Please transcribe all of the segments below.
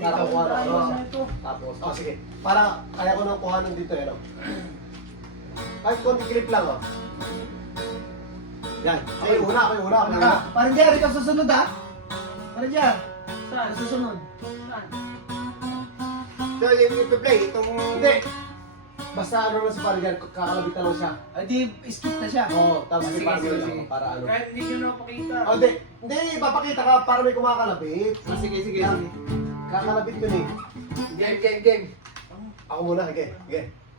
Para kuha na ko siya. Tapos, sige. Para kaya ko nang kuhanan dito, ano. Kahit konti clip lang, oh. Yan. Ako yung una. Parang Jerry, ikaw susunod ha? Parang Jerry. Saan? Susunod. Saan? So, yung play, itong... Hindi. Basta ano lang sa parang yan, kakalabitan lang siya. Ay di, skip na siya. Oo, tapos Sige, may parang sige, lang sige. para ano. Kahit hindi nyo napakita. Oh, hindi. Hindi, papakita ka para may kumakalabit. Sige. Kakalabit yun eh. Game. Ako muna, sige.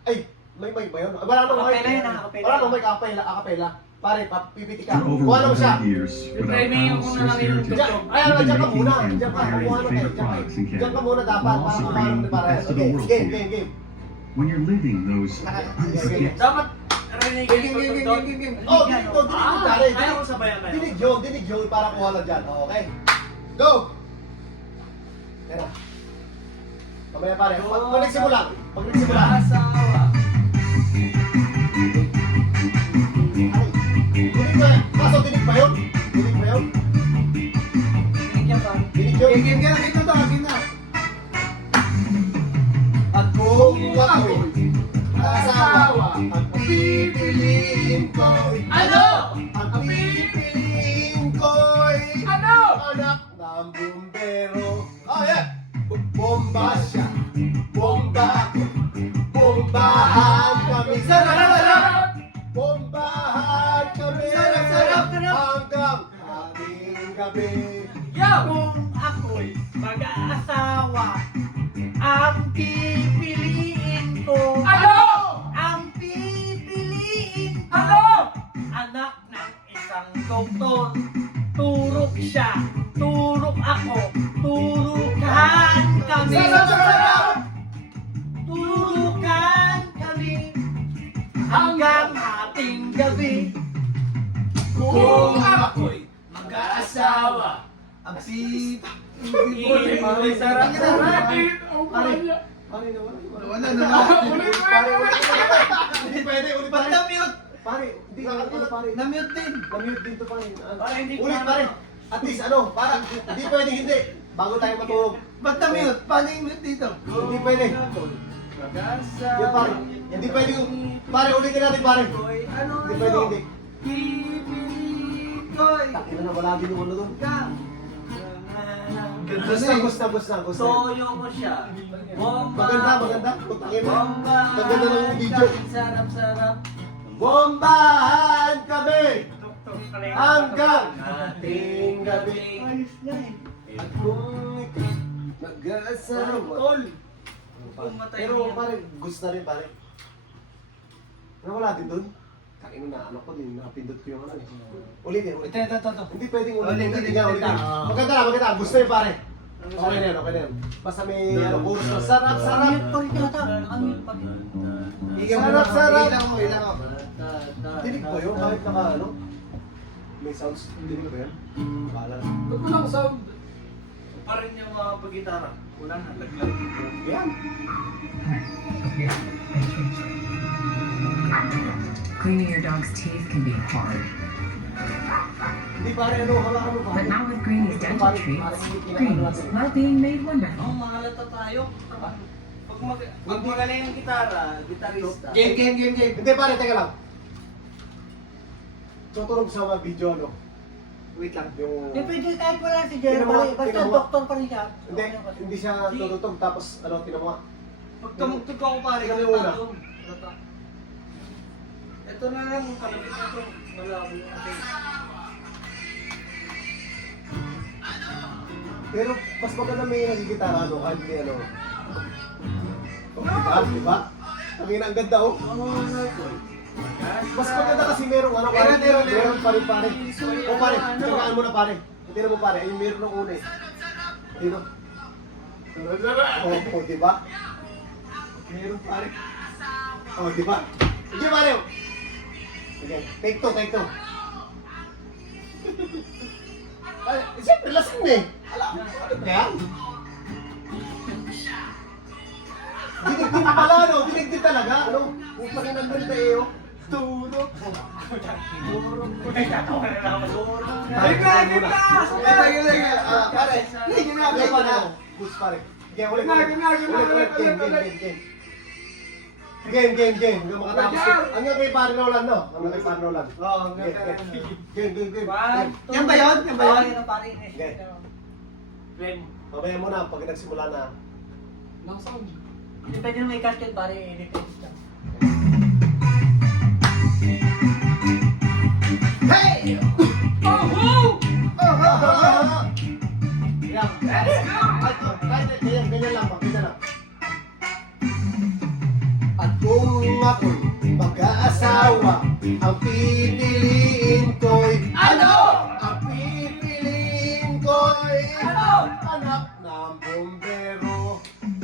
Ay, may mic ba yun? Wala nang mic. Acapella yun, acapella. Wala nang mic, acapella. Pare, pipiti ka. For Kuha over mo siya. 100 years, without Premium violence kung or nalang yung heritage, totoo. Ay, we've been dyan ka making muna. and Dyan ka. preparing Kuha our na favorite tayo. products in Dyan ka Canada, muna dapat. while Para also kumain bringing ng the pare. best of the Okay, world game. to you. When you're living those unforgettable Dapat rinig Game. Oh, dinig to, pare. Kaya ko sabayan kayo. Dinig yun. Para kuha na dyan. Okay. Go! Tara. Mamaya pare. Pag nagsimula. Asawa. Dinig ba? Kaso dinig ba yun? Binigyan ba? Dinig yun? Game. Ito to, game na. At kung ako'y asawa, ang pipiliin ko'y Ano? Ang pipiliin ko'y Ano? anak ng bumbero. Oh yeah! Bomba siya, bomba ako, bombahan kami. Sarap! Bombahan kami. Sarap. Hanggang aming gabi. Yo! Kung ako'y mag-aasawa, ang pipiliin ko. Ano? Ang pipiliin ko. Ano? Anak ng isang doktor. Turok siya. Turok ako. Turukan kami. Turukan kami. Hanggang ating gabi. Kung ako'y mag-aasawa, Ang pip. sarap. Pare na Wala. Hindi pwede, ulit Ba't pare. na-mute? Pare, hindi ka pare. Na-mute din. Na-mute dito pare. Pare, hindi ko Ulit na- pare. At least ano, para hindi pwede hindi. Bago tayo matulog. Ba't na-mute? Paano yung mute dito? Hindi pwede. Hindi pare. Hindi pwede yung pare ulitin natin pare. Hindi pwede hindi. Takina na wala din yung ano doon. Gusta. Toyo ko siya. Bomba. Maganda. Takina. Bomba. Maganda ng video. Sarap. Bombahan kami hanggang ating gabi. At kung ikaw mag-asawa. Pero pare, gusto na rin pare. Wala din doon. Kain na ano ko din, napindot ko yung ano eh. Ulitin. Ito. Hindi pwedeng Ulitin. ulitin. Maganda. Gusto yun pare. Okay na yan. Basta may ano, chorus na sarap. Sarap. Ilang mo. Dinig ko yun, kahit naka ano. May sounds, dinig ko yan. Bahala. Ba't walang sound? Pa rin yung mga pag-gitara. Wala na, laglag. Yan. Cleaning your dog's teeth can be hard, Hindi pare, ano, hawakan mo but pare. not with Greeny's dental treats. Greeny's, well-being made wonderful. Oh, mahalata tayo. Pag magaling yung gitara, gitarista. Game. Hindi pare, teka lang. Tuturog sa mga video, ano. Wait lang, yung... Pwede kahit wala si Jerry. Tinama- Basta tinama- doktor pa rin siya. Hindi siya tututog, tapos ano, tinama. Pag tumugtog ako pare, Ikaw yung una. doon. Ito na lang, kalapit na ito. Malabo yung ating. Pero mas maganda may nagigitara, ano, kahit may ano. Oh, diba? Ang ganda, oh. Mas maganda kasi merong ano, pare, meron pa rin pare. O pare, tsagaan mo na pare. Hindi mo pare, ayun meron ng una eh. Ayun o. O, diba? Meron pare. O, diba? Sige pare. Okay, take two. Ay, siyempre lasing na eh. Alam mo, ano ba yan? Dinig din pala, no? Dinig din talaga, ano? Putang ina ng ganda eh, oh. Turok. Pare, Pare, Bus pare. Game, ulit. Game. Hanggang makatapos. Hanggang kay Pare Roland, no? Hanggang kay Pare Roland. Oo, hanggang Game. Yan ba yun? Yan ba yun? Okay. Game. Mamaya mo na, pag nagsimula na. Depende na may casket pare. Hey! Ganyan lang. At kung ako'y mag-aasawa, ang pipiliin ko'y ano? Ang pipiliin ko'y ano? Anak ng bombero.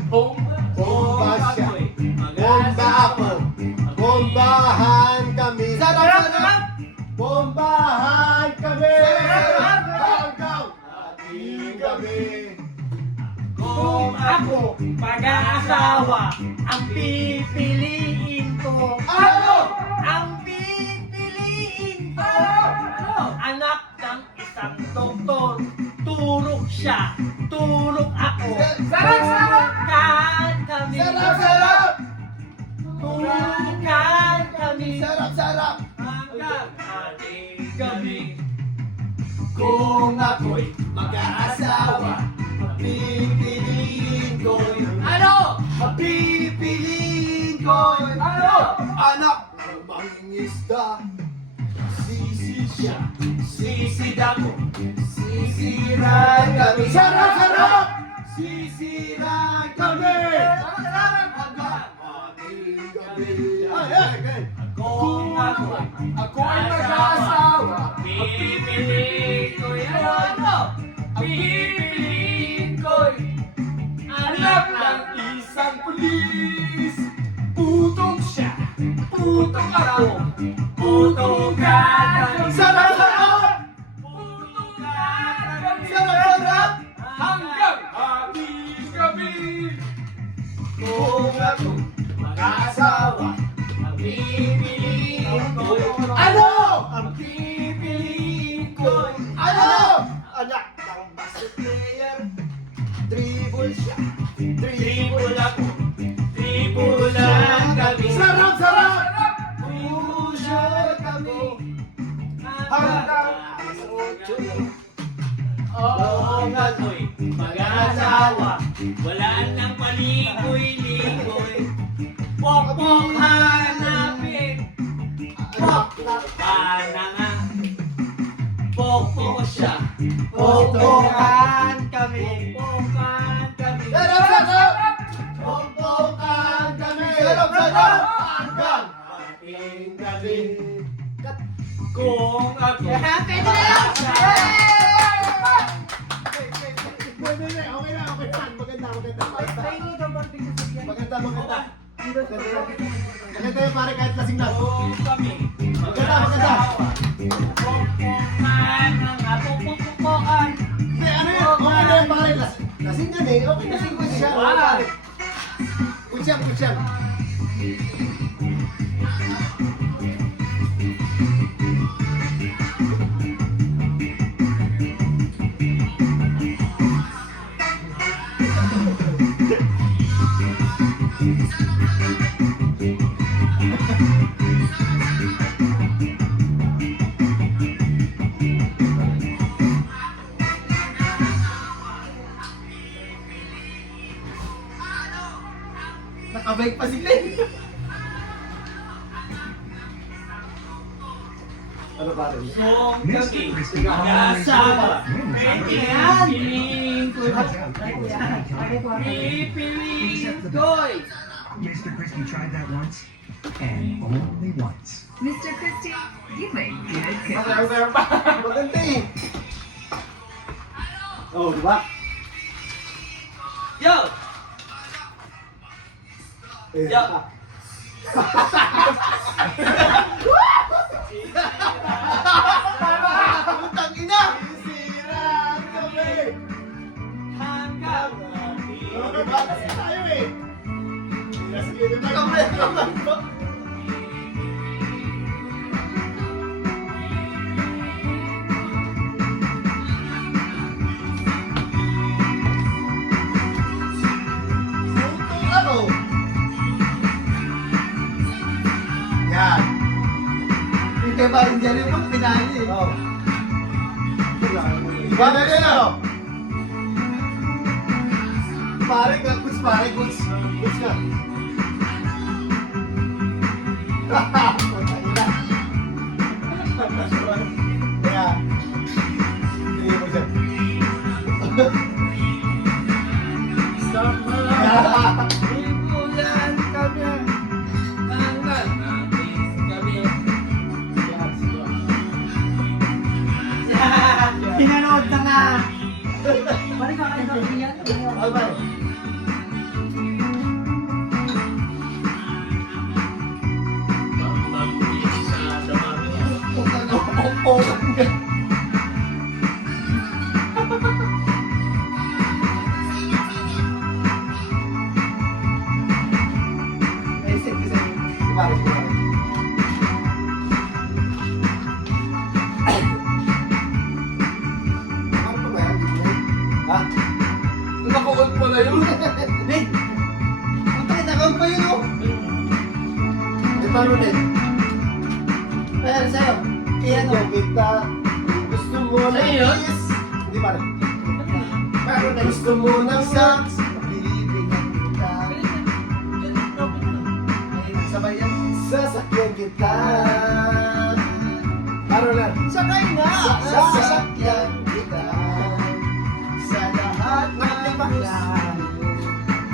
Bomba siya. Bomba ako. Bombahan kami. Sarap! Bombahan kami. Hanggang ating gabi. Kung ako mag-aasawa, ang pipiliin ko. Ano? Ang pipiliin ko. Anak ng isang doktor. Turok siya. Turok ako. Turukan kami. Sarap! Turukan kami. Sarap! Hanggang ating gabi. Kung ako'y mag-aasawa, ang pipiliin ko'y Ano? ang pipiliin ko'y Ano? anak ng mangingisda. Sisi siya, Sisid ako. sisiran kami. Sarap! Sisiran kami. Hanggang ating gabi. Ay. Kung ako Ako'y mag-aasawa, pipiliin ko ano? Pipiliin ko'y anak ng isang pulis. Putong siya, putong ako, putong kami. Sarap! Putong kami. Sarap! Hanggang ating gabi. Kung ako mag-aasawa, Ang pipiliin ko'y ano? Ang pipiliin ko'y Ano? Anak ng basket player, dribble siya, Tribul ako, tribulan kami. Sarap! Tribulan kami. Hanggang Oo nga ko'y mag-aasawa. Wala nang paligoy-ligoy. Pokpok hanapin. Pokpok ka na nga. Pokpok siya. Pokpokan kami. Pokpokan kami. Sarap! Pokpokan kami! Sarap! Hanggang ating gabi. Kung ako Pwede na yan! Okay na. Maganda. Maganda yung pare kahit lasing na. kung kami Maganda. Pokpokan na nga. Pokpokan. Hindi, ano yun? Okay na yung pare. Lasing yan eh. Okay, lasing ko siya. Wow. Kusyang. Nakabike pa si Glenn. Ano pare? Kung Mr. kami Christie mag-asawa. always Pipiliin ko'y Pipiliin ko'y Mr. Christie tried that once, and only once. Mr. Christie, you make good cookies. Maganda eh. Oh, di ba? Yo! Eh, Yo! Putang ina! Sisira kami! Hanggang Okay ba? Kasi tayo eh. Sige, naman. kay Paring Jerry pag pinali eh. Oh. Pare na. Pare ka, goods pare, goods. Goods ka. Kaya, hindi mo siya. Libulan kami. Tanggal natin kami. Pinanood na nga. Paring kakain ka yan. Okay, pare. Ha? Nakakuot pala yun. Ang takot pa yun oh. Di paano ulit? Pero sa'yo. Iyan oh. Bigyan kita. Gusto mo ng Sa'yo yun? kiss. Hindi pare. Gusto mo ng sex. Bibigyan kita. Sabay yan. Sasakyan kita. Ano lang? Sakay na. Sasakyan